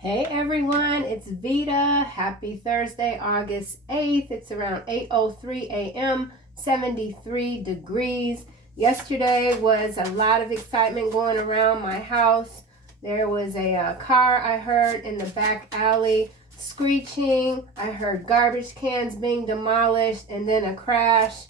Hey everyone, it's Veda. Happy Thursday, August 8th. It's around 8:03 a.m., 73 degrees. Yesterday was a lot of excitement going around my house. There was a car I heard in the back alley screeching. I heard garbage cans being demolished and then a crash.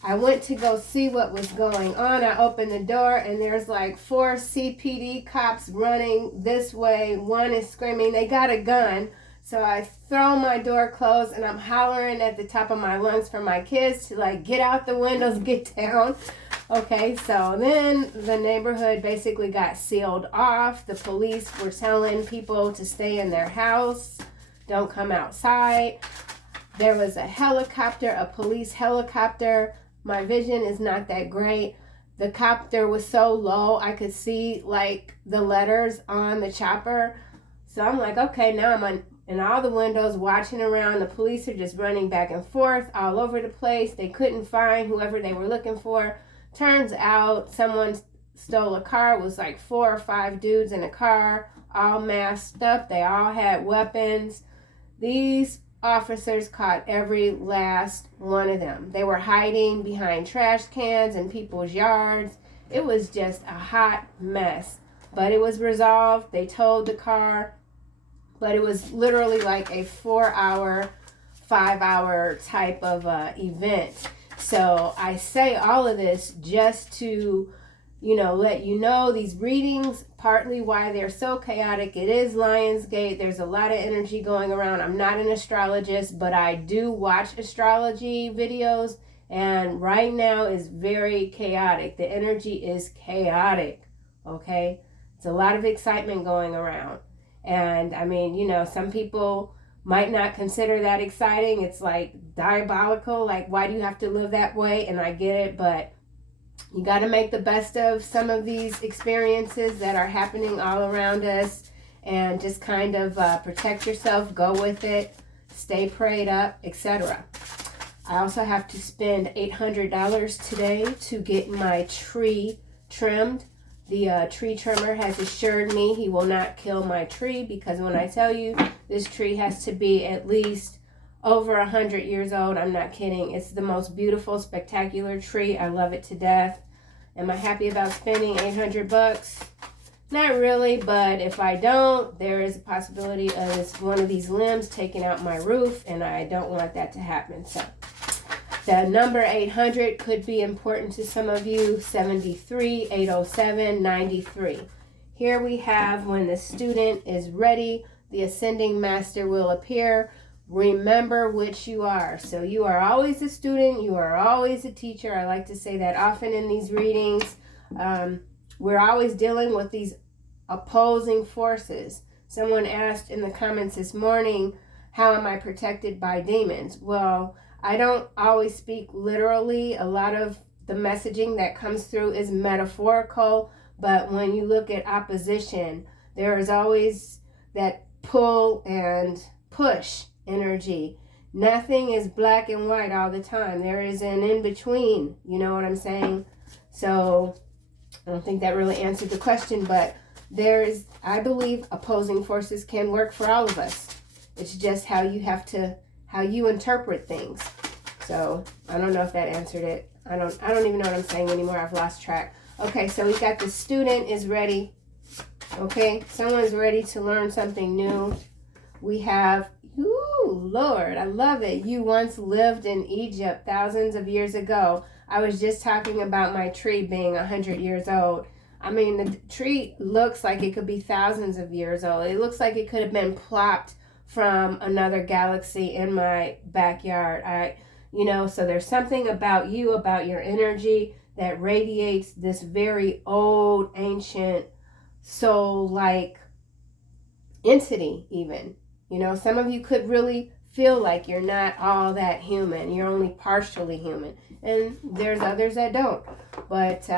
I went to go see what was going on. I opened the door and there's like 4 CPD cops running this way. One is screaming, they got a gun. So I throw my door closed and I'm hollering at the top of my lungs for my kids to like get out the windows, get down. Okay, so then the neighborhood basically got sealed off. The police were telling people to stay in their house, don't come outside. There was a helicopter, a police helicopter. My vision is not that great. The copter was so low I could see like the letters on the chopper. So I'm like, okay, now I'm in all the windows watching around. The police are just running back and forth all over the place. They couldn't find whoever they were looking for. Turns out someone stole a car. It was like 4 or 5 dudes in a car, all masked up. They all had weapons. These officers caught every last one of them. They were hiding behind trash cans in people's yards. It was just a hot mess. But it was resolved. They towed the car. But it was literally like a 4-hour, 5-hour type of event. So I say all of this just to let you know these readings, partly why they're so chaotic. It is Lionsgate. There's a lot of energy going around. I'm not an astrologist, but I do watch astrology videos, and right now is very chaotic. The energy is chaotic, okay? It's a lot of excitement going around. And I mean, some people might not consider that exciting. It's like diabolical. Like, why do you have to live that way? And I get it, but you got to make the best of some of these experiences that are happening all around us and just kind of protect yourself, go with it, stay prayed up, etc. I also have to spend $800 today to get my tree trimmed. The tree trimmer has assured me he will not kill my tree, because when I tell you this tree has to be at least over 100 years old, I'm not kidding. It's the most beautiful, spectacular tree. I love it to death. Am I happy about spending $800? Not really, but if I don't, there is a possibility of one of these limbs taking out my roof, and I don't want that to happen. So the number 800 could be important to some of you. 73, 807, 93. Here we have, when the student is ready, the ascending master will appear. Remember which you are. So you are always a student. You are always a teacher. I like to say that often in these readings. We're always dealing with these opposing forces. Someone asked in the comments this morning, how am I protected by demons? Well, I don't always speak literally. A lot of the messaging that comes through is metaphorical. But when you look at opposition, there is always that pull and push energy. Nothing is black and white all the time. There is an in-between. You know what I'm saying? So I don't think that really answered the question, but I believe opposing forces can work for all of us. It's just how you interpret things. So I don't know if that answered it. I don't even know what I'm saying anymore. I've lost track. Okay, so we got the student is ready. Okay, someone's ready to learn something new. We have, Lord, I love it. You once lived in Egypt thousands of years ago. I was just talking about my tree being 100 years old. I mean, the tree looks like it could be thousands of years old. It looks like it could have been plopped from another galaxy in my backyard. So there's something about you, about your energy that radiates this very old, ancient, soul-like entity even. Some of you could really feel like you're not all that human. You're only partially human. And there's others that don't. But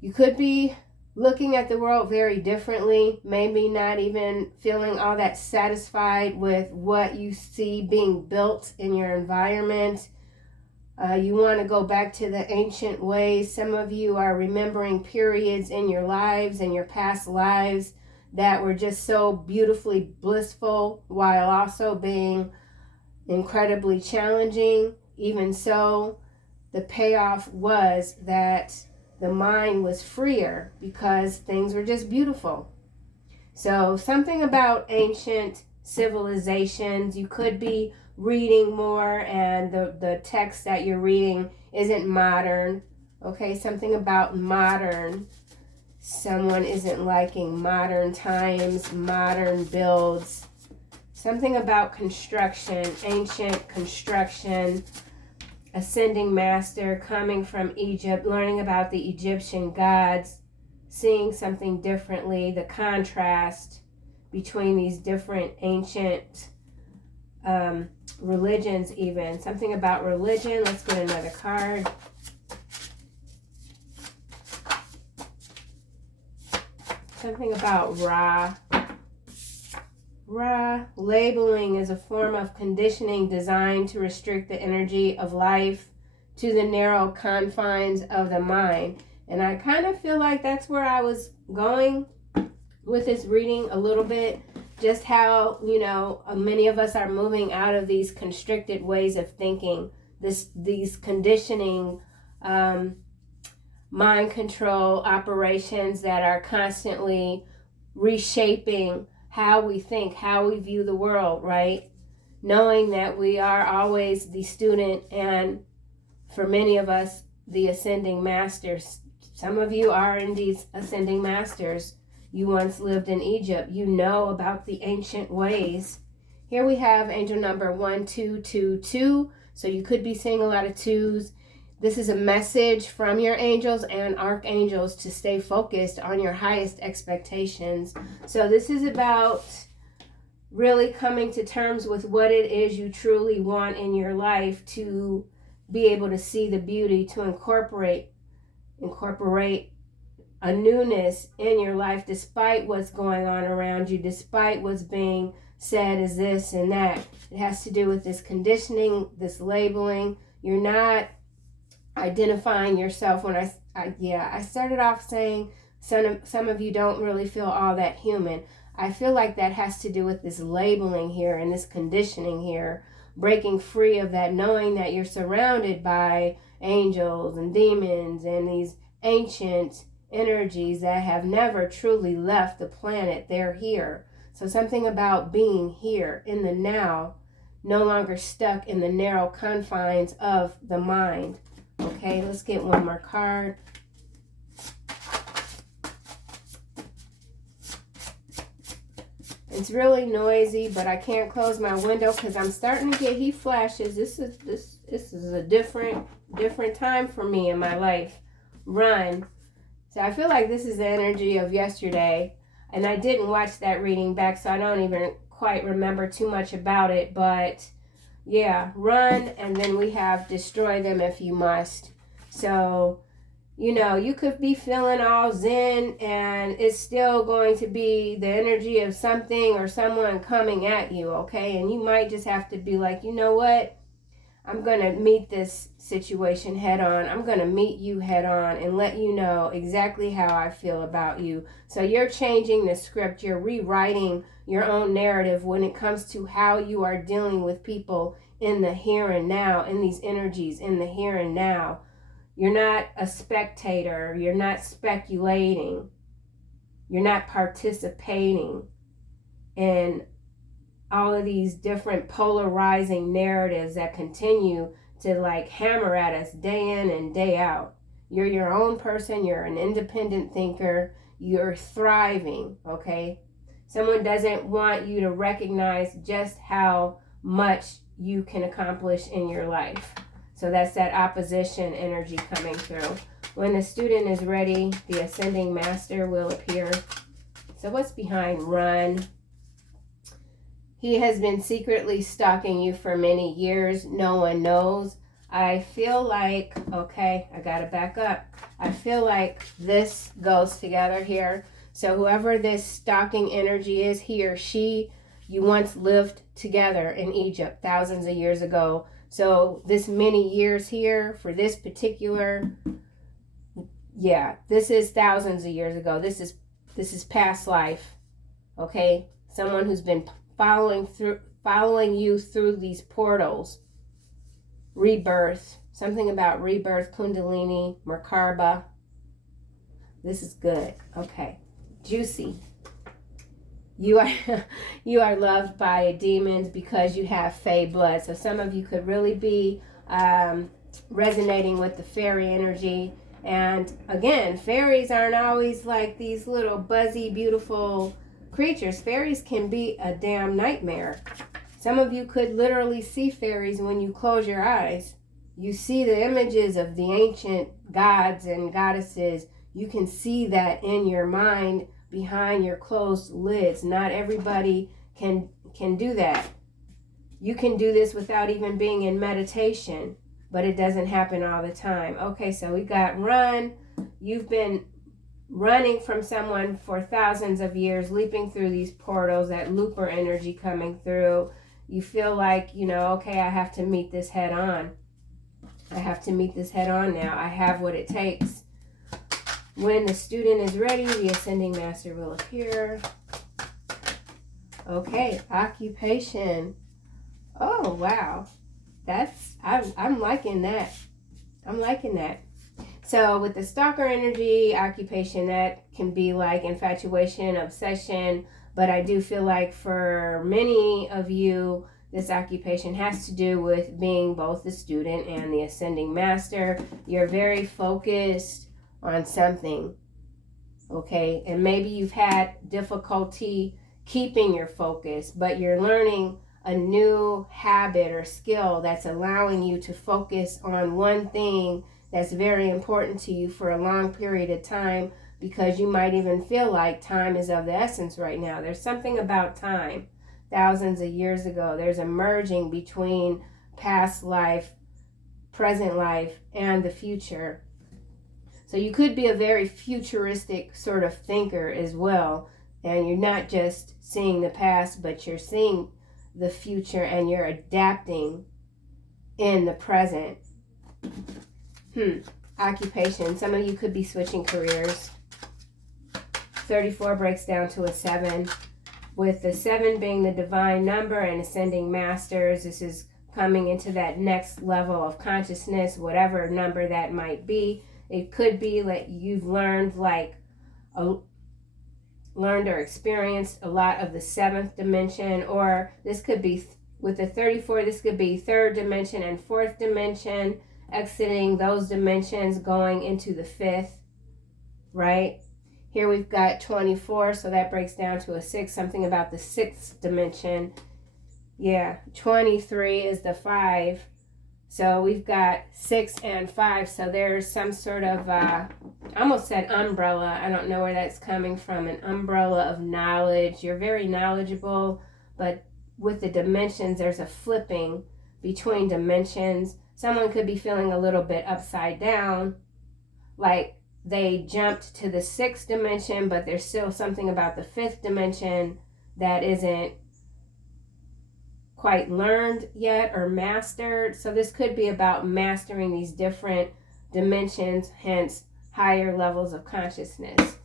you could be looking at the world very differently. Maybe not even feeling all that satisfied with what you see being built in your environment. You want to go back to the ancient ways. Some of you are remembering periods in your lives and your past lives that were just so beautifully blissful while also being incredibly challenging. Even so, the payoff was that the mind was freer because things were just beautiful. So something about ancient civilizations, you could be reading more and the text that you're reading isn't modern. Okay, something about modern. Someone isn't liking modern times, modern builds. Something about construction, ancient construction, ascending master, coming from Egypt, learning about the Egyptian gods, seeing something differently, the contrast between these different ancient religions even. Something about religion. Let's get another card. Something about Ra. Ra, labeling is a form of conditioning designed to restrict the energy of life to the narrow confines of the mind. And I kind of feel like that's where I was going with this reading a little bit. Just how, you know, many of us are moving out of these constricted ways of thinking, these conditioning mind control operations that are constantly reshaping how we think, how we view the world, right? Knowing that we are always the student and for many of us, the ascending masters. Some of you are indeed ascending masters. You once lived in Egypt. You know about the ancient ways. Here we have angel number 1222. So you could be seeing a lot of twos. This is a message from your angels and archangels to stay focused on your highest expectations. So this is about really coming to terms with what it is you truly want in your life, to be able to see the beauty, to incorporate a newness in your life despite what's going on around you, despite what's being said as this and that. It has to do with this conditioning, this labeling. You're not identifying yourself. When I started off saying some of you don't really feel all that human. I feel like that has to do with this labeling here and this conditioning here, breaking free of that, knowing that you're surrounded by angels and demons and these ancient energies that have never truly left the planet. They're here. So something about being here in the now, no longer stuck in the narrow confines of the mind. Okay, let's get one more card. It's really noisy, but I can't close my window because I'm starting to get heat flashes. This is a different time for me in my life. Run. So I feel like this is the energy of yesterday, and I didn't watch that reading back, so I don't even quite remember too much about it. But yeah, run, and then we have destroy them if you must. So, you know, you could be feeling all zen and it's still going to be the energy of something or someone coming at you, okay? And you might just have to be like, you know what? I'm going to meet this situation head on. I'm going to meet you head on and let you know exactly how I feel about you. So you're changing the script. You're rewriting your own narrative when it comes to how you are dealing with people in the here and now, in these energies, in the here and now. You're not a spectator. You're not speculating. You're not participating in all of these different polarizing narratives that continue to like hammer at us day in and day out. You're your own person. You're an independent thinker. You're thriving, okay? Someone doesn't want you to recognize just how much you can accomplish in your life. So that's that opposition energy coming through. When the student is ready, the ascending master will appear. So what's behind run? He has been secretly stalking you for many years. No one knows. I feel like, okay, I gotta back up. I feel like this goes together here. So whoever this stalking energy is, he or she, you once lived together in Egypt thousands of years ago. So this many years here for this particular, yeah, this is thousands of years ago. This is past life. Okay, someone who's been following you through these portals. Rebirth, something about rebirth, Kundalini, Merkaba. This is good. Okay, juicy. You are loved by demons because you have fae blood. So some of you could really be resonating with the fairy energy. And again, fairies aren't always like these little buzzy, beautiful creatures. Fairies can be a damn nightmare. Some of you could literally see fairies when you close your eyes. You see the images of the ancient gods and goddesses. You can see that in your mind behind your closed lids. Not everybody can do that. You can do this without even being in meditation, but it doesn't happen all the time. Okay, so we got run. You've been running from someone for thousands of years, leaping through these portals, that looper energy coming through. You feel like, okay, I have to meet this head on. I have to meet this head on now. I have what it takes. When the student is ready, the ascending master will appear. Okay, occupation. Oh, wow. I'm liking that. I'm liking that. So with the stalker energy, occupation, that can be like infatuation, obsession. But I do feel like for many of you, this occupation has to do with being both the student and the ascending master. You're very focused on something, okay? And maybe you've had difficulty keeping your focus, but you're learning a new habit or skill that's allowing you to focus on one thing that's very important to you for a long period of time, because you might even feel like time is of the essence right now. There's something about time. Thousands of years ago, there's a merging between past life, present life, and the future. So you could be a very futuristic sort of thinker as well. And you're not just seeing the past, but you're seeing the future and you're adapting in the present. Occupation. Some of you could be switching careers. 34 breaks down to a 7. With the 7 being the divine number and ascending masters, this is coming into that next level of consciousness, whatever number that might be. It could be like you've learned or experienced a lot of the 7th dimension, or this could be with the 34, this could be 3rd dimension and 4th dimension, exiting those dimensions, going into the 5th, right? Here we've got 24, so that breaks down to a 6, something about the 6th dimension. Yeah, 23 is the 5. So we've got 6 and 5. So there's some sort of, I almost said umbrella. I don't know where that's coming from. An umbrella of knowledge. You're very knowledgeable, but with the dimensions, there's a flipping between dimensions. Someone could be feeling a little bit upside down, like they jumped to the 6th dimension, but there's still something about the 5th dimension that isn't quite learned yet or mastered. So this could be about mastering these different dimensions, hence higher levels of consciousness.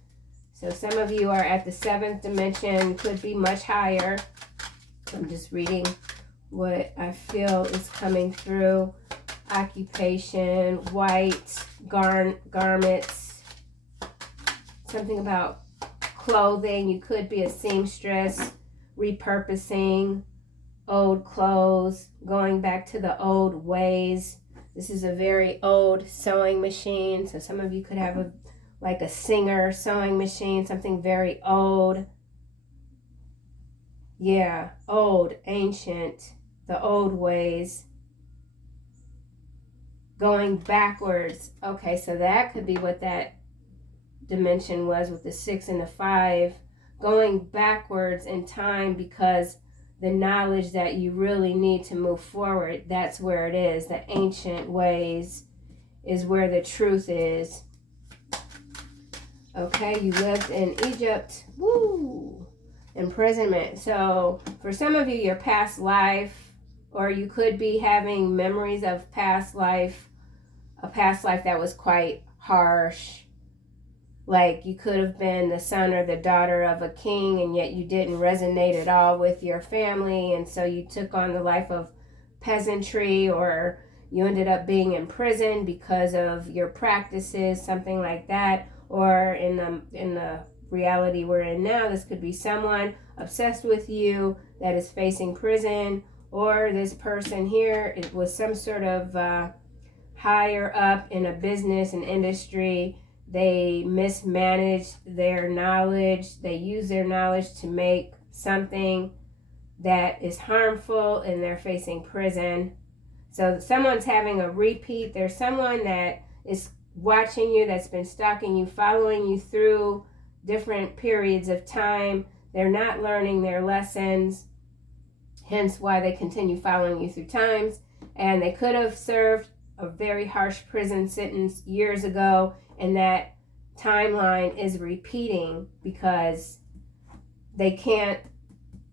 So some of you are at the 7th dimension, could be much higher. I'm just reading what I feel is coming through. Occupation, white garments, something about clothing. You could be a seamstress, repurposing old clothes, going back to the old ways. This is a very old sewing machine, so some of you could have a Singer sewing machine, something very old. Yeah, old, ancient, the old ways. Going backwards. Okay, so that could be what that dimension was with the 6 and the 5. Going backwards in time, because the knowledge that you really need to move forward, that's where it is. The ancient ways is where the truth is. Okay, you lived in Egypt. Woo! Imprisonment. So for some of you, your past life, or you could be having memories of past life, a past life that was quite harsh, Like you could have been the son or the daughter of a king, and yet you didn't resonate at all with your family, and so you took on the life of peasantry, or you ended up being in prison because of your practices, something like that. Or in the reality we're in now, this could be someone obsessed with you that is facing prison, or this person here, it was some sort of higher up in a business and industry. They mismanage their knowledge. They use their knowledge to make something that is harmful, and they're facing prison. So someone's having a repeat. There's someone that is watching you, that's been stalking you, following you through different periods of time. They're not learning their lessons, hence why they continue following you through times. And they could have served a very harsh prison sentence years ago, and that timeline is repeating because they can't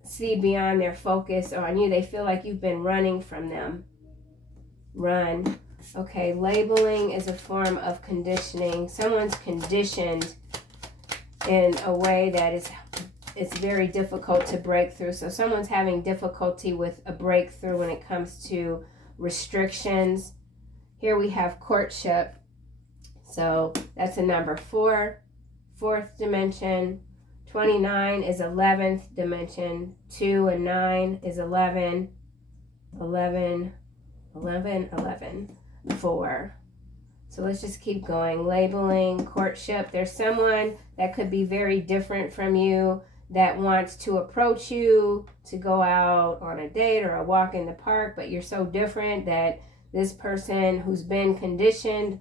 see beyond their focus on you. They feel like you've been running from them. Run. Okay, labeling is a form of conditioning. Someone's conditioned in a way that it's very difficult to break through. So someone's having difficulty with a breakthrough when it comes to restrictions. Here we have courtship. So that's a number 4, 4th dimension. 29 is 11th dimension. 2 and 9 is 11. 11, 11, 11, 4. So let's just keep going. Labeling, courtship. There's someone that could be very different from you that wants to approach you to go out on a date or a walk in the park, but you're so different that this person who's been conditioned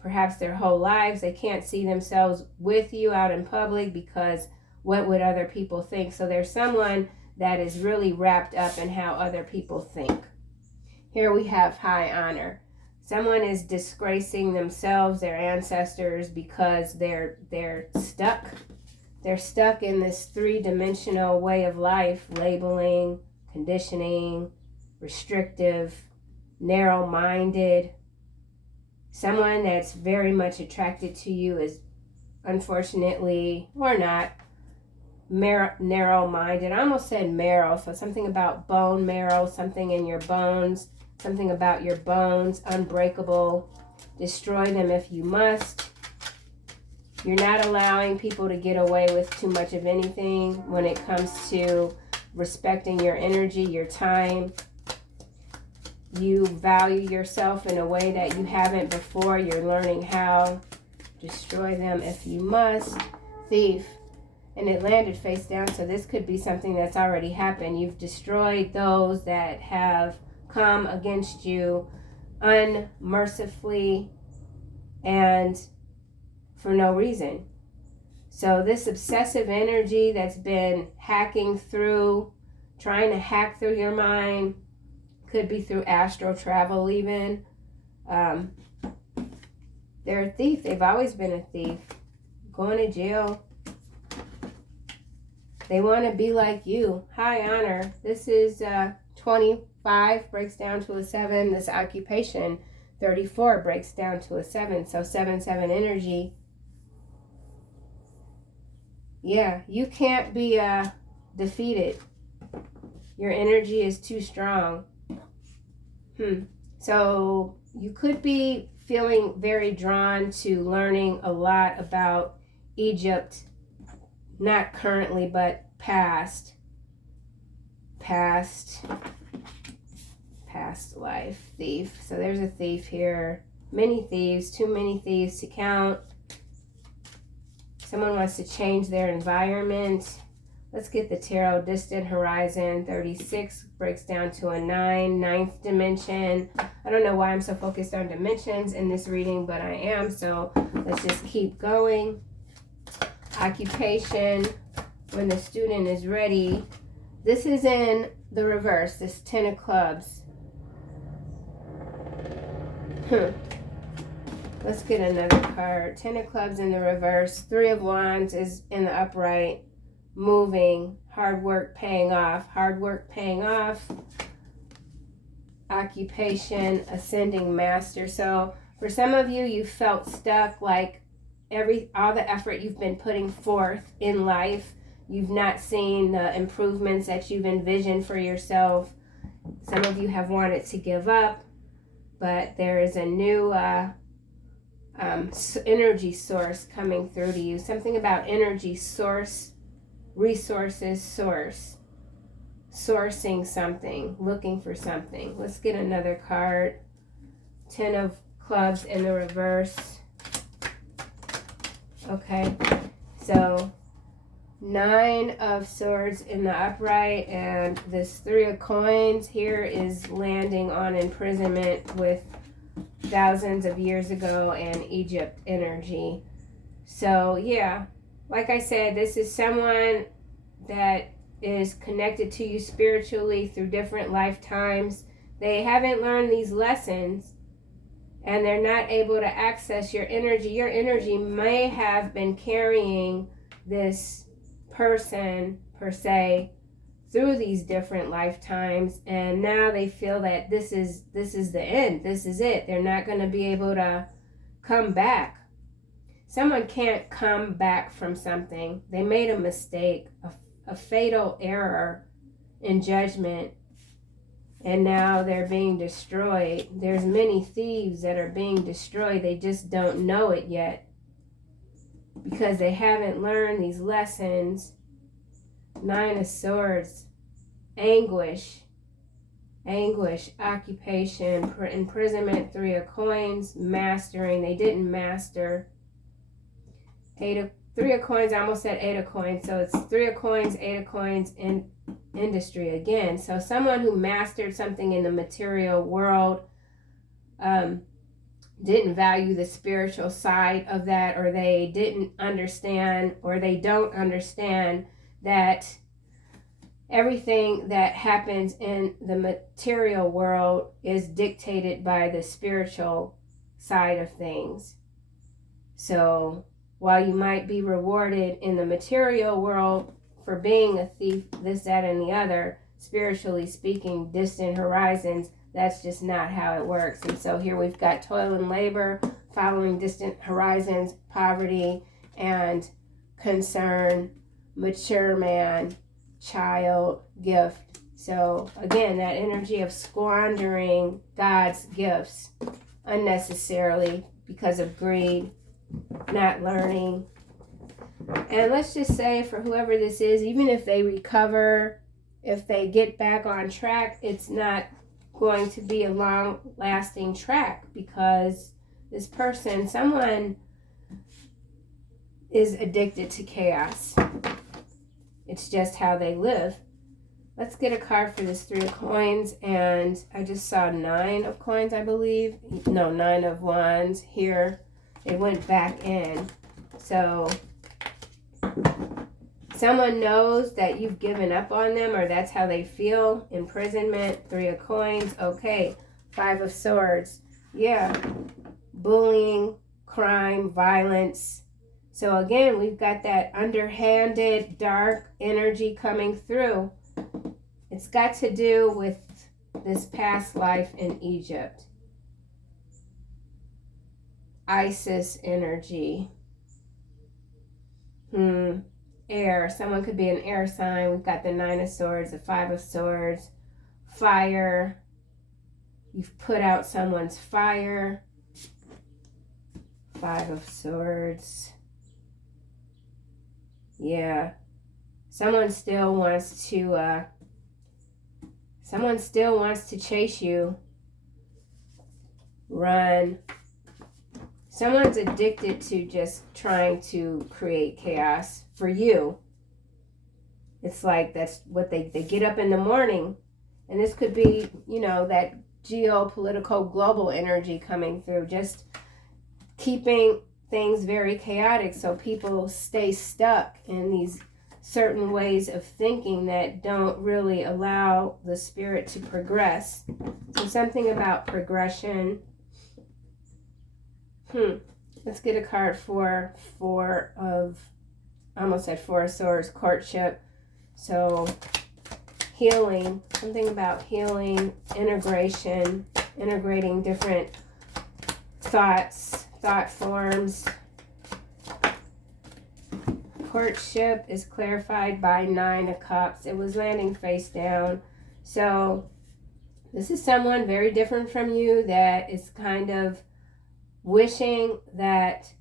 perhaps their whole lives, they can't see themselves with you out in public because what would other people think? So there's someone that is really wrapped up in how other people think. Here we have high honor. Someone is disgracing themselves, their ancestors, because they're stuck. They're stuck in this 3-dimensional way of life, labeling, conditioning, restrictive, narrow-minded. Someone that's very much attracted to you is, unfortunately, or not, narrow-minded. I almost said marrow, so something about bone marrow, something in your bones, something about your bones, unbreakable. Destroy them if you must. You're not allowing people to get away with too much of anything when it comes to respecting your energy, your time. You value yourself in a way that you haven't before. You're learning how. Destroy them if you must. Thief. And it landed face down, so this could be something that's already happened. You've destroyed those that have come against you unmercifully and for no reason. So this obsessive energy that's been hacking through, trying to hack through your mind, could be through astral travel even. They're a thief. They've always been a thief. Going to jail. They want to be like you. High honor. This is 25, breaks down to a 7. This occupation, 34, breaks down to a 7. So 7-7 energy. Yeah, you can't be defeated. Your energy is too strong. So you could be feeling very drawn to learning a lot about Egypt, not currently, but past life. Thief. So there's a thief here. Many thieves, too many thieves to count. Someone wants to change their environment. Let's get the tarot. Distant horizon. 36 breaks down to a 9. 9th dimension. I don't know why I'm so focused on dimensions in this reading, but I am. So let's just keep going. Occupation. When the student is ready. This is in the reverse. This 10 of clubs. Let's get another card. 10 of clubs in the reverse. 3 of wands is in the upright. Moving. Hard work paying off. Hard work paying off. Occupation. Ascending master. So for some of you, you felt stuck, like all the effort you've been putting forth in life, you've not seen the improvements that you've envisioned for yourself. Some of you have wanted to give up, but there is a new energy source coming through to you. Something about energy source, resources, sourcing something, looking for something. Let's get another card. 10 of clubs in the reverse. Okay, so 9 of swords in the upright, and this 3 of coins here is landing on imprisonment with thousands of years ago and Egypt energy. So yeah, like I said, this is someone that is connected to you spiritually through different lifetimes. They haven't learned these lessons, and they're not able to access your energy. Your energy may have been carrying this person, per se, through these different lifetimes, and now they feel that this is the end. This is it. They're not going to be able to come back. Someone can't come back from something. They made a mistake, a fatal error in judgment, and now they're being destroyed. There's many thieves that are being destroyed. They just don't know it yet because they haven't learned these lessons. 9 of swords, anguish, occupation, imprisonment. 3 of coins, mastering. They didn't master. 3 of coins, I almost said 8 of coins. So it's 3 of coins, 8 of coins, in industry again. So someone who mastered something in the material world didn't value the spiritual side of that, or they didn't understand, or they don't understand that everything that happens in the material world is dictated by the spiritual side of things. So while you might be rewarded in the material world for being a thief, this, that, and the other, spiritually speaking, distant horizons, that's just not how it works. And so here we've got toil and labor, following distant horizons, poverty and concern, mature man, child, gift. So again, that energy of squandering God's gifts unnecessarily because of greed, not learning. And let's just say, for whoever this is, even if they recover, if they get back on track, it's not going to be a long-lasting track, because this person, someone is addicted to chaos. It's just how they live. Let's get a card for this 3 of coins, and I just saw 9 of coins, I believe. No, 9 of wands here. It went back in. So someone knows that you've given up on them, or that's how they feel. Imprisonment, 3 of coins. Okay, 5 of swords. Yeah, bullying, crime, violence. So again, we've got that underhanded, dark energy coming through. It's got to do with this past life in Egypt. Isis energy. Air. Someone could be an air sign. We've got the 9 of swords, the 5 of swords. Fire. You've put out someone's fire. 5 of swords. Yeah. Someone still wants to chase you. Run. Someone's addicted to just trying to create chaos for you. It's like that's what they get up in the morning. And this could be, that geopolitical global energy coming through. Just keeping things very chaotic so people stay stuck in these certain ways of thinking that don't really allow the spirit to progress. So something about progression. Let's get a card for 4 of swords, courtship. So healing, something about healing, integration, integrating different thoughts, thought forms. courtship is clarified by 9 of Cups. It was landing face down. So this is someone very different from you that is kind of wishing that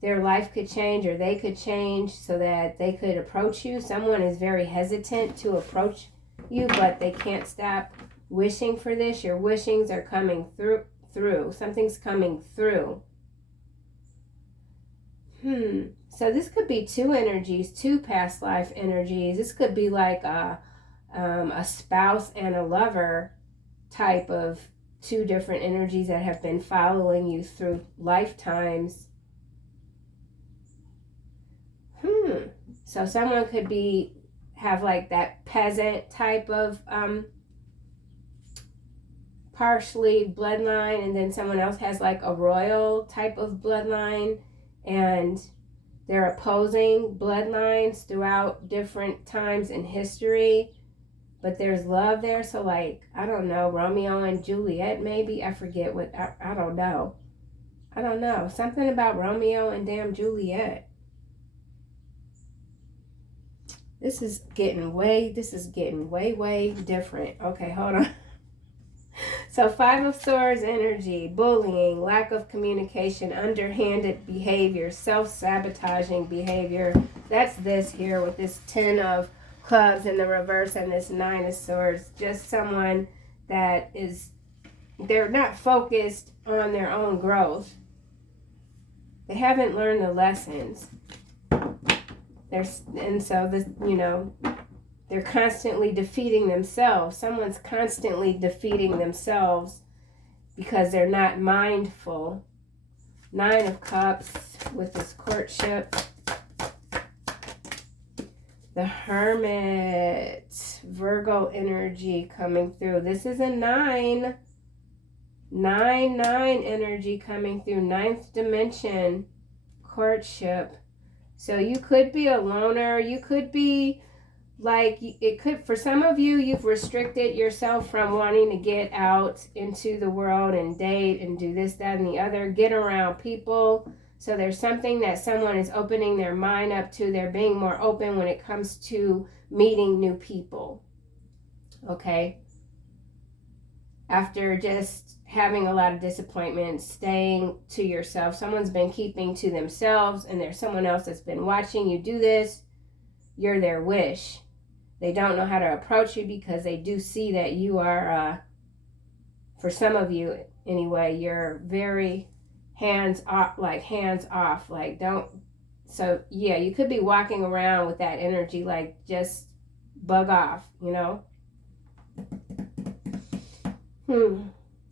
their life could change or they could change so that they could approach you. Someone is very hesitant to approach you, but they can't stop wishing for this. Your wishings are coming through. Something's coming through. So this could be two energies, two past life energies. This could be like a spouse and a lover type of two different energies that have been following you through lifetimes. So someone could have like that peasant type of partially bloodline, and then someone else has like a royal type of bloodline, and they're opposing bloodlines throughout different times in history, but there's love there. So like, I don't know, Romeo and Juliet maybe, I forget what, I don't know. Something about Romeo and damn Juliet. This is getting way different. Okay, hold on. So 5 of Swords energy, bullying, lack of communication, underhanded behavior, self-sabotaging behavior. That's this here with this 10 of Clubs in the reverse and this 9 of Swords. Just someone that they're not focused on their own growth. They haven't learned the lessons. They're constantly defeating themselves. Someone's constantly defeating themselves because they're not mindful. 9 of Cups with this courtship. The Hermit, Virgo energy coming through. This is a 9 energy coming through. 9th dimension courtship. So you could be a loner. You could be like, it could, for some of you, you've restricted yourself from wanting to get out into the world and date and do this, that, and the other, get around people. So there's something that someone is opening their mind up to. They're being more open when it comes to meeting new people. Okay? After just having a lot of disappointment, staying to yourself. Someone's been keeping to themselves, and there's someone else that's been watching you do this. You're their wish. They don't know how to approach you because they do see that you are, for some of you anyway, you're very hands off. So yeah, you could be walking around with that energy, like just bug off,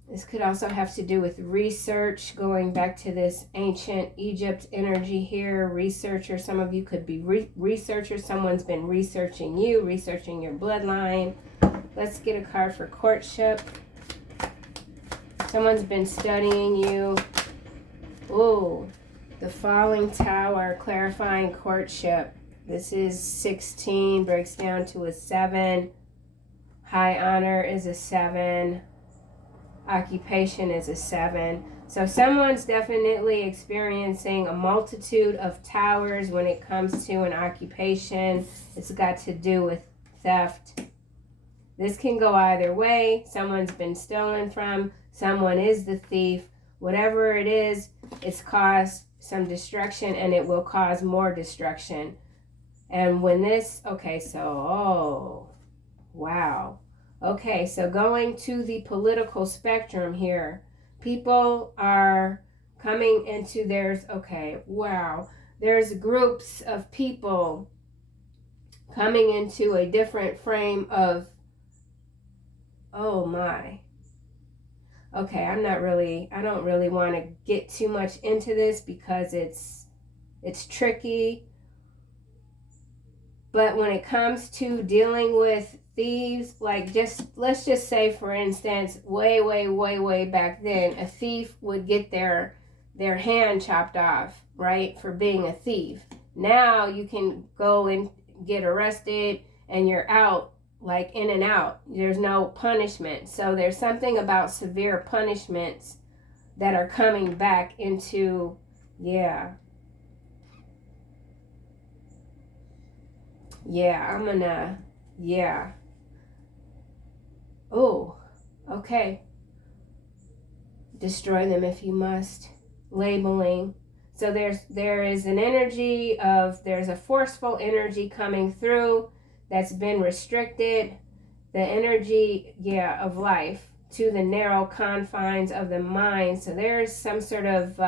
This could also have to do with research, going back to this ancient Egypt energy here. Researcher, some of you could be researchers. Someone's been researching you, researching your bloodline. Let's get a card for courtship. Someone's been studying you. Ooh, the Falling Tower, clarifying courtship. This is 16, breaks down to a 7. High honor is a 7. Occupation is a 7. So someone's definitely experiencing a multitude of towers when it comes to an occupation. It's got to do with theft. This can go either way. Someone's been stolen from. Someone is the thief. Whatever it is, it's caused some destruction, and it will cause more destruction. And when this, wow. Okay, so going to the political spectrum here, people are coming into there's groups of people coming into a different frame of, I don't really want to get too much into this because it's tricky. But when it comes to dealing with thieves, let's just say, for instance, way back then, a thief would get their hand chopped off, right, for being a thief. Now you can go and get arrested and you're out, like in and out. There's no punishment. So there's something about severe punishments that are coming back into, Yeah. Oh, okay. Destroy them if you must. Labeling. So there is an energy of, there's a forceful energy coming through that's been restricted. The energy, of life to the narrow confines of the mind. So there's some sort of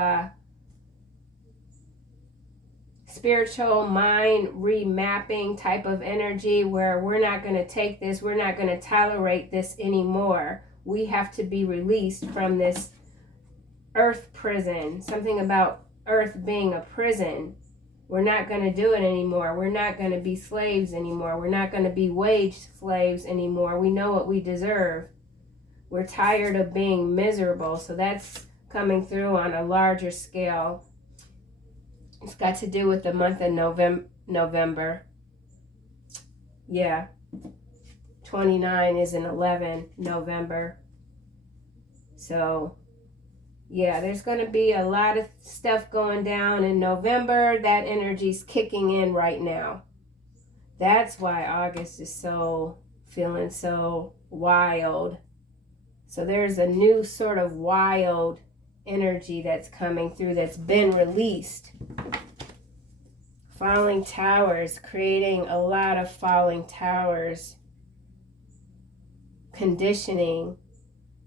spiritual mind remapping type of energy where we're not going to take this, we're not going to tolerate this anymore. We have to be released from this earth prison. Something about earth being a prison. We're not going to do it anymore. We're not going to be slaves anymore. We're not going to be wage slaves anymore. We know what we deserve. We're tired of being miserable. So that's coming through on a larger scale. It's got to do with the month of November. Yeah. 29 is an 11, November. So, yeah, there's going to be a lot of stuff going down in November. That energy's kicking in right now. That's why August is feeling so wild. So there's a new sort of wild energy that's coming through that's been released. Falling towers, creating a lot of falling towers. Conditioning,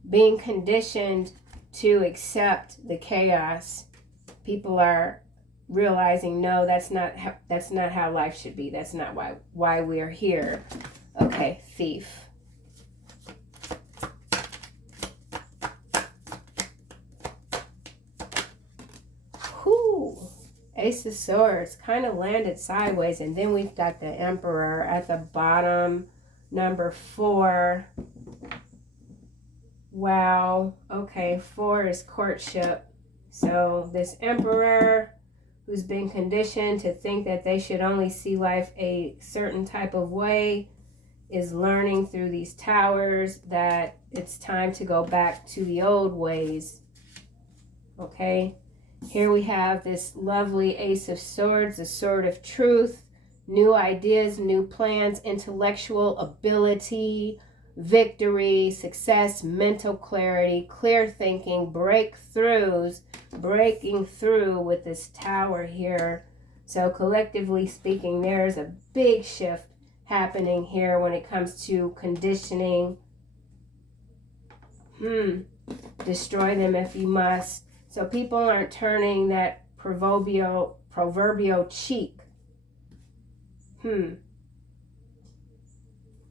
being conditioned to accept the chaos. People are realizing, no, that's not how life should be. That's not why we are here. Okay, thief. Ace of Swords kind of landed sideways, and then we've got the Emperor at the bottom, number 4. Wow. Okay, 4 is courtship. So this Emperor who's been conditioned to think that they should only see life a certain type of way is learning through these towers that it's time to go back to the old ways. Okay. Here we have this lovely Ace of Swords, the Sword of Truth, new ideas, new plans, intellectual ability, victory, success, mental clarity, clear thinking, breakthroughs, breaking through with this tower here. So collectively speaking, there's a big shift happening here when it comes to conditioning. Destroy them if you must. So people aren't turning that proverbial cheek.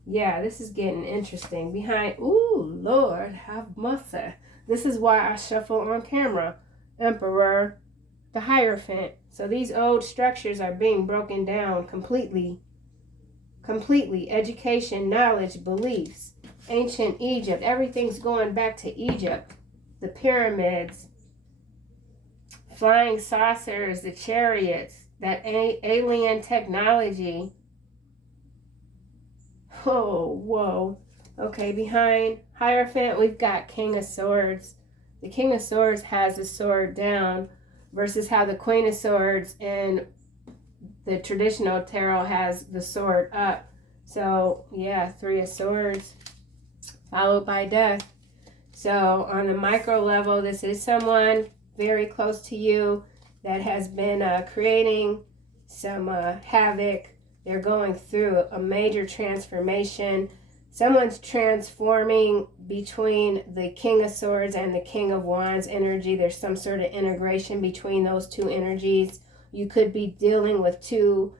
Yeah, this is getting interesting. Ooh, Lord, have mercy. This is why I shuffle on camera. Emperor, the Hierophant. So these old structures are being broken down completely. Education, knowledge, beliefs. Ancient Egypt. Everything's going back to Egypt. The pyramids. Flying saucers, the chariots, that alien technology. Oh, whoa. Okay, behind Hierophant, we've got King of Swords. The King of Swords has the sword down versus how the Queen of Swords in the traditional tarot has the sword up. So, yeah, 3 of Swords followed by death. So, on a micro level, this is someone very close to you that has been creating some havoc. They're going through a major transformation. Someone's transforming between the King of Swords and the King of Wands energy. There's some sort of integration between those two energies. You could be dealing with 2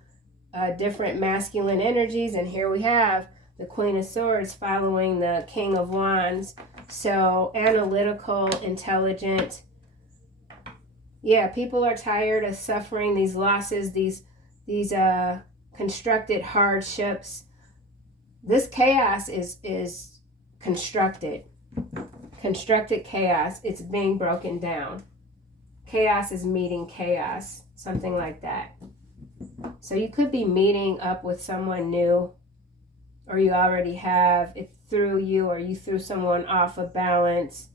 different masculine energies, and here we have the Queen of Swords following the King of Wands. So analytical, intelligent. Yeah, people are tired of suffering these losses, these constructed hardships. This chaos is constructed chaos. It's being broken down. Chaos is meeting chaos, something like that. So you could be meeting up with someone new, or you already have. It threw you, or you threw someone off of balance.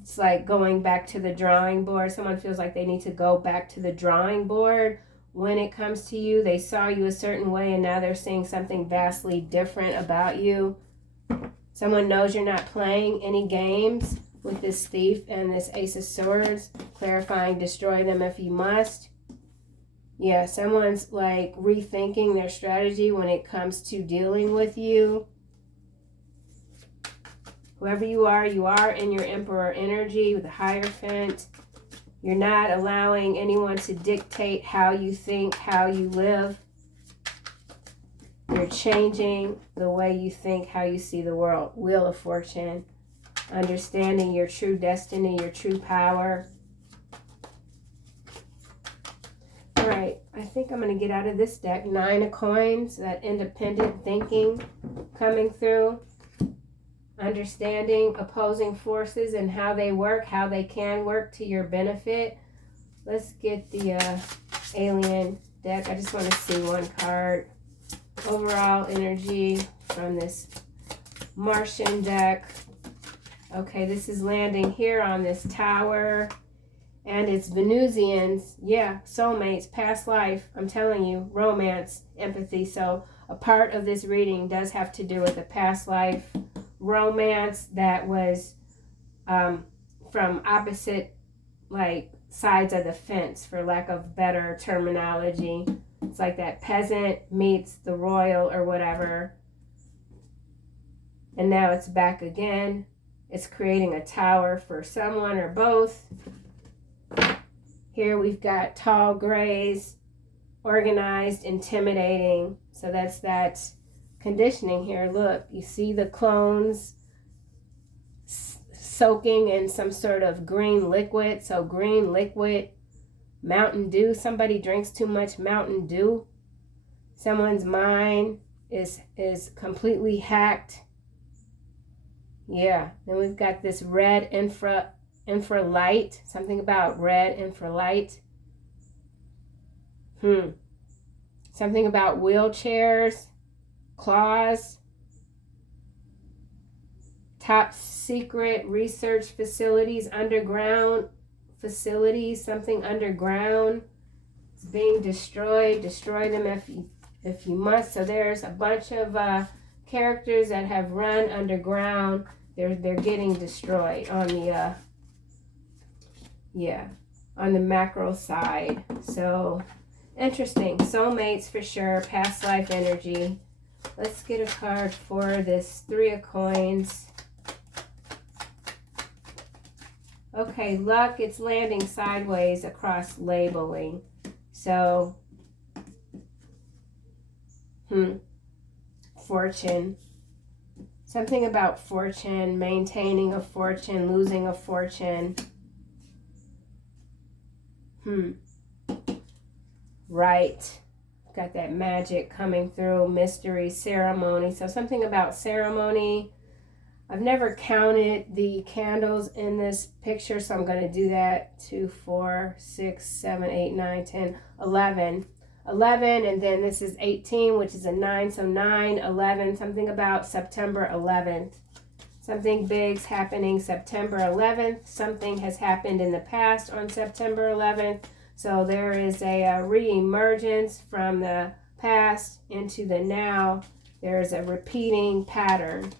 It's like going back to the drawing board. Someone feels like they need to go back to the drawing board when it comes to you. They saw you a certain way and now they're seeing something vastly different about you. Someone knows you're not playing any games with this thief and this Ace of Swords. Clarifying, destroy them if you must. Yeah, someone's like rethinking their strategy when it comes to dealing with you. Whoever you are in your Emperor energy with the Hierophant. You're not allowing anyone to dictate how you think, how you live. You're changing the way you think, how you see the world. Wheel of Fortune. Understanding your true destiny, your true power. All right, I think I'm going to get out of this deck. 9 of Coins, that independent thinking coming through. Understanding opposing forces and how they work, how they can work to your benefit. Let's get the alien deck. I just want to see one card. Overall energy from this Martian deck. Okay, this is landing here on this tower. And it's Venusians. Yeah, soulmates, past life. I'm telling you, romance, empathy. So a part of this reading does have to do with a past life romance that was from opposite like sides of the fence, for lack of better terminology. It's like that peasant meets the royal or whatever, and now it's back again. It's creating a tower for someone or both. Here we've got tall grays, organized, intimidating. So that's that conditioning here. Look, you see the clones soaking in some sort of green liquid. So green liquid, Mountain Dew. Somebody drinks too much Mountain Dew. Someone's mind is completely hacked. Yeah. Then we've got this red infralight. Something about red infralight. Something about wheelchairs. Claws, top secret research facilities, underground facilities, something underground is being destroyed. Destroy them if you must. So there's a bunch of characters that have run underground. They're getting destroyed on the on the macro side. So interesting. Soulmates for sure. Past life energy. Let's get a card for this 3 of Coins. Okay, luck, it's landing sideways across labeling. So, fortune. Something about fortune, maintaining a fortune, losing a fortune. Right. Got that magic coming through, mystery, ceremony. So something about ceremony. I've never counted the candles in this picture, so I'm going to do that. 2, 4, 6, 7, 8, 9, 10, 11. 11, and then this is 18, which is a 9, so 9, 11. Something about September 11th. Something big's happening September 11th. Something has happened in the past on September 11th. So there is a re-emergence from the past into the now. There's a repeating pattern.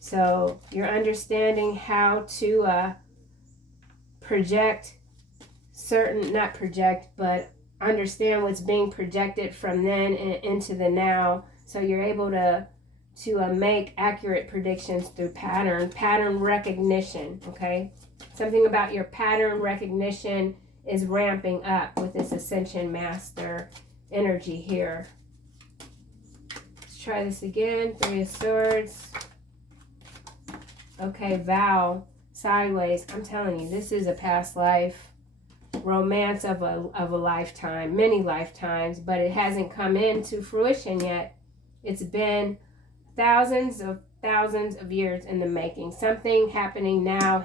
So you're understanding how to project certain, not project, but understand what's being projected from then into the now. So you're able to make accurate predictions through pattern recognition, okay? Something about your pattern recognition is ramping up with this Ascension Master energy here. Let's try this again. 3 of Swords. Okay, vow, sideways. I'm telling you, this is a past life romance of a lifetime, many lifetimes, but it hasn't come into fruition yet. It's been thousands of years in the making. Something happening now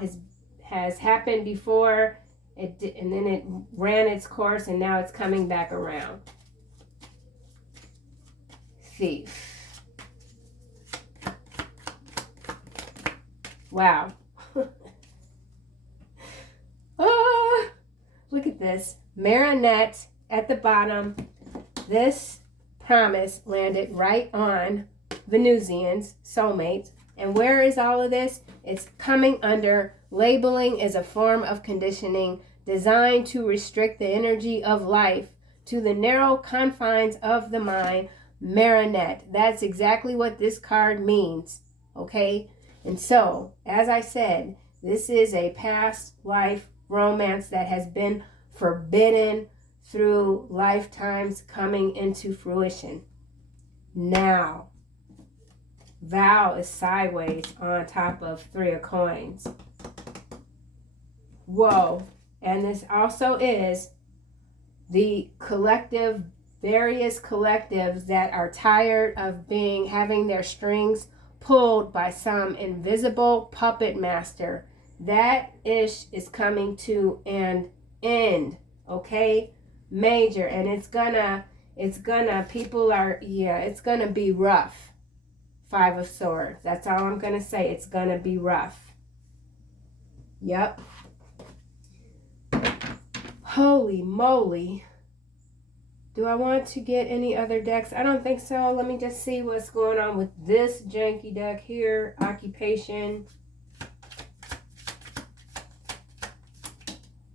has happened before. And then it ran its course, and now it's coming back around. Thief. Wow. Look at this. Marionette at the bottom, this promise landed right on Venusians, soulmates. And where is all of this? It's coming under labeling is a form of conditioning designed to restrict the energy of life to the narrow confines of the mind. Marionette. That's exactly what this card means. Okay? And so, as I said, this is a past life romance that has been forbidden through lifetimes coming into fruition. Now, Vow is sideways on top of 3 of coins. Whoa. And this also is the collective, various collectives that are tired of having their strings pulled by some invisible puppet master. That ish is coming to an end. Okay? Major. And it's gonna be rough. 5 of Swords. That's all I'm going to say. It's going to be rough. Yep. Holy moly. Do I want to get any other decks? I don't think so. Let me just see what's going on with this janky deck here. Occupation.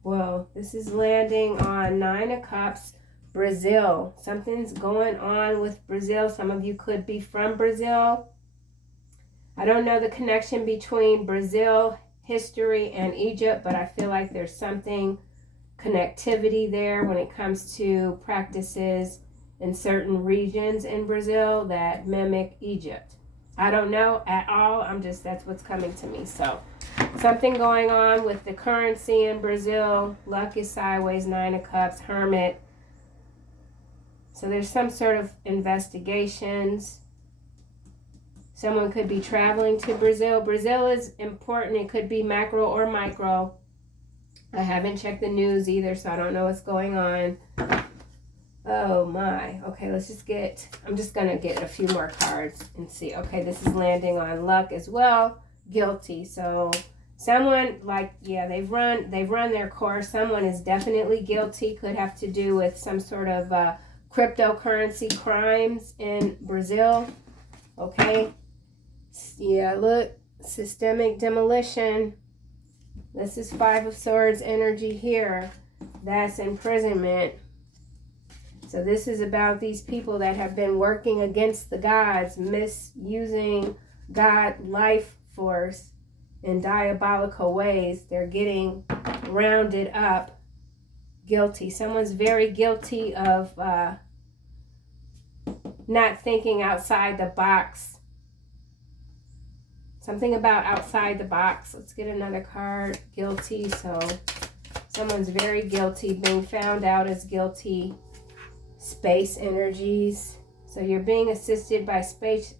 Whoa. This is landing on 9 of Cups. Brazil. Something's going on with Brazil. Some of you could be from Brazil. I don't know the connection between Brazil history and Egypt, but I feel like there's something connectivity there when it comes to practices in certain regions in Brazil that mimic Egypt. I don't know at all. That's what's coming to me. So something going on with the currency in Brazil. Luck is sideways, 9 of Cups, Hermit. So there's some sort of investigations. Someone could be traveling to Brazil. Brazil is important. It could be macro or micro. I haven't checked the news either, so I don't know what's going on. Oh my. Okay, I'm just going to get a few more cards and see. Okay, this is landing on luck as well. Guilty. So someone they've run their course. Someone is definitely guilty. Could have to do with some sort of cryptocurrency crimes in Brazil. Okay. Yeah, look. Systemic demolition. This is 5 of Swords energy here. That's imprisonment. So this is about these people that have been working against the gods, misusing God life force in diabolical ways. They're getting rounded up. Guilty. Someone's very guilty of not thinking outside the box. Something about outside the box. Let's get another card. Guilty. So someone's very guilty, being found out as guilty. Space energies. So you're being assisted by space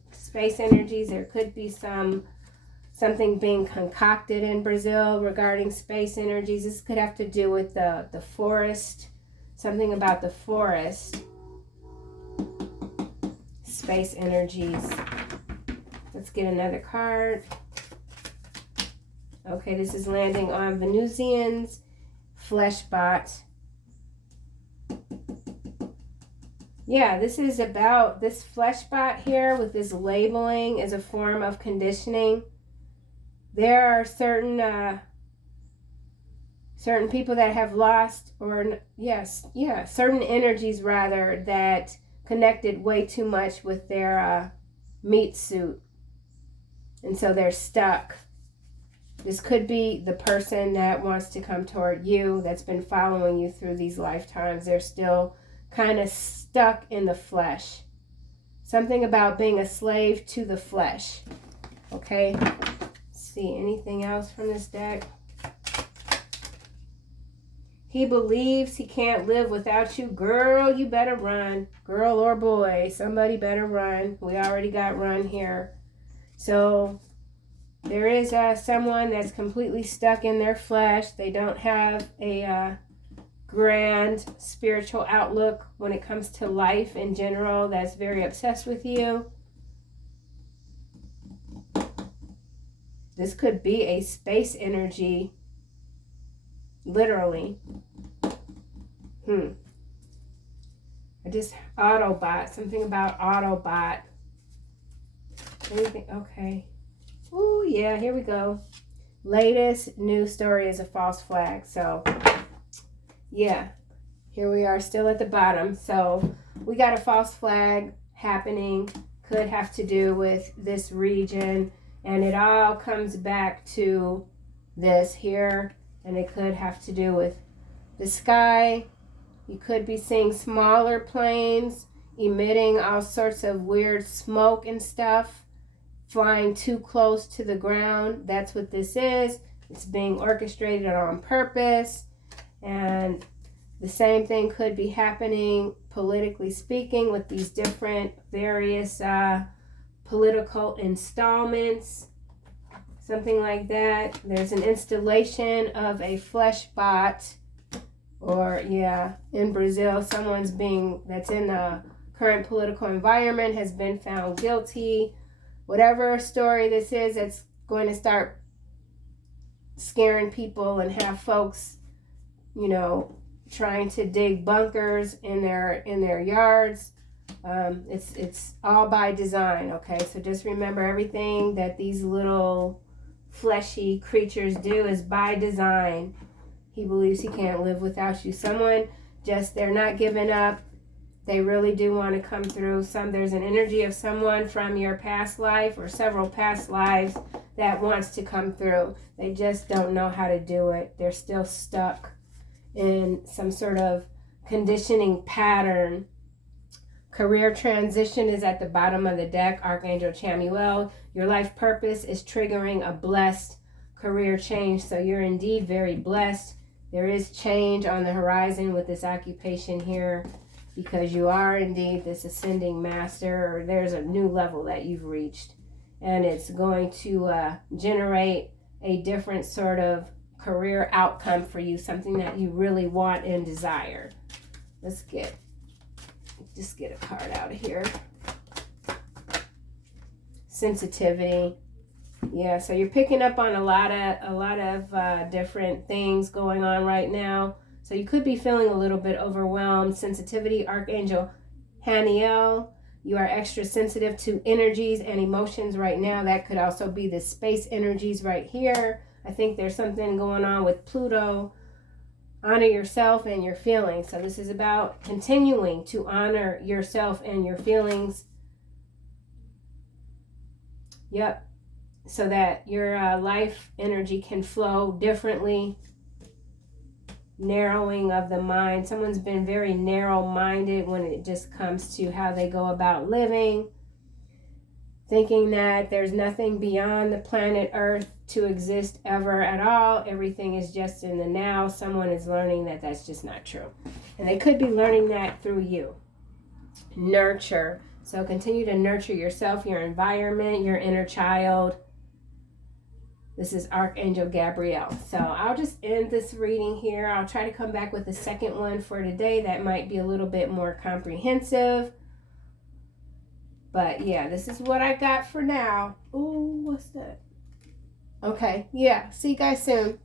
energies. There could be something being concocted in Brazil regarding space energies. This could have to do with the forest. Something about the forest. Space energies. Let's get another card. Okay, this is landing on Venusians. Fleshbot. Yeah, this is about this fleshbot here with this labeling is a form of conditioning. There are certain people that have lost, certain energies rather, that connected way too much with their meat suit. And so they're stuck. This could be the person that wants to come toward you, that's been following you through these lifetimes. They're still kind of stuck in the flesh. Something about being a slave to the flesh. Okay? See anything else from this deck? He believes he can't live without you. Girl, you better run. Girl or boy, somebody better run. We already got run here. So there is someone that's completely stuck in their flesh. They don't have a grand spiritual outlook when it comes to life in general. That's very obsessed with you. This could be a space energy, literally. Autobot, something about Autobot. Anything? Okay. Oh, yeah, here we go. Latest news story is a false flag. So, yeah, here we are still at the bottom. So, we got a false flag happening. Could have to do with this region. And it all comes back to this here. And it could have to do with the sky. You could be seeing smaller planes emitting all sorts of weird smoke and stuff, flying too close to the ground. That's what this is. It's being orchestrated on purpose. And the same thing could be happening politically speaking with these different various political installments. Something like that. There's an installation of a flesh bot. Or, yeah, in Brazil, someone's that's in the current political environment has been found guilty. Whatever story this is, it's going to start scaring people and have folks, trying to dig bunkers in their yards. It's all by design, okay? So just remember, everything that these little fleshy creatures do is by design. He believes he can't live without you. Someone they're not giving up. They really do want to come through. There's an energy of someone from your past life or several past lives that wants to come through. They just don't know how to do it. They're still stuck in some sort of conditioning pattern. Career transition is at the bottom of the deck. Archangel Chamuel. Your life purpose is triggering a blessed career change. So you're indeed very blessed. There is change on the horizon with this occupation here, because you are indeed this ascending master, or there's a new level that you've reached, and it's going to generate a different sort of career outcome for you, something that you really want and desire. Let's just get a card out of here. Sensitivity. Yeah, so you're picking up on a lot of different things going on right now. So you could be feeling a little bit overwhelmed. Sensitivity, Archangel Haniel. You are extra sensitive to energies and emotions right now. That could also be the space energies right here. I think there's something going on with Pluto. Honor yourself and your feelings. So this is about continuing to honor yourself and your feelings. Yep. So that your life energy can flow differently. Narrowing of the mind. Someone's been very narrow-minded when it just comes to how they go about living. Thinking that there's nothing beyond the planet Earth to exist ever at all. Everything is just in the now. Someone is learning that that's just not true. And they could be learning that through you. Nurture. So continue to nurture yourself, your environment, your inner child. This is Archangel Gabriel. So I'll just end this reading here. I'll try to come back with a second one for today that might be a little bit more comprehensive. But yeah, this is what I got for now. Ooh, what's that? Okay, yeah. See you guys soon.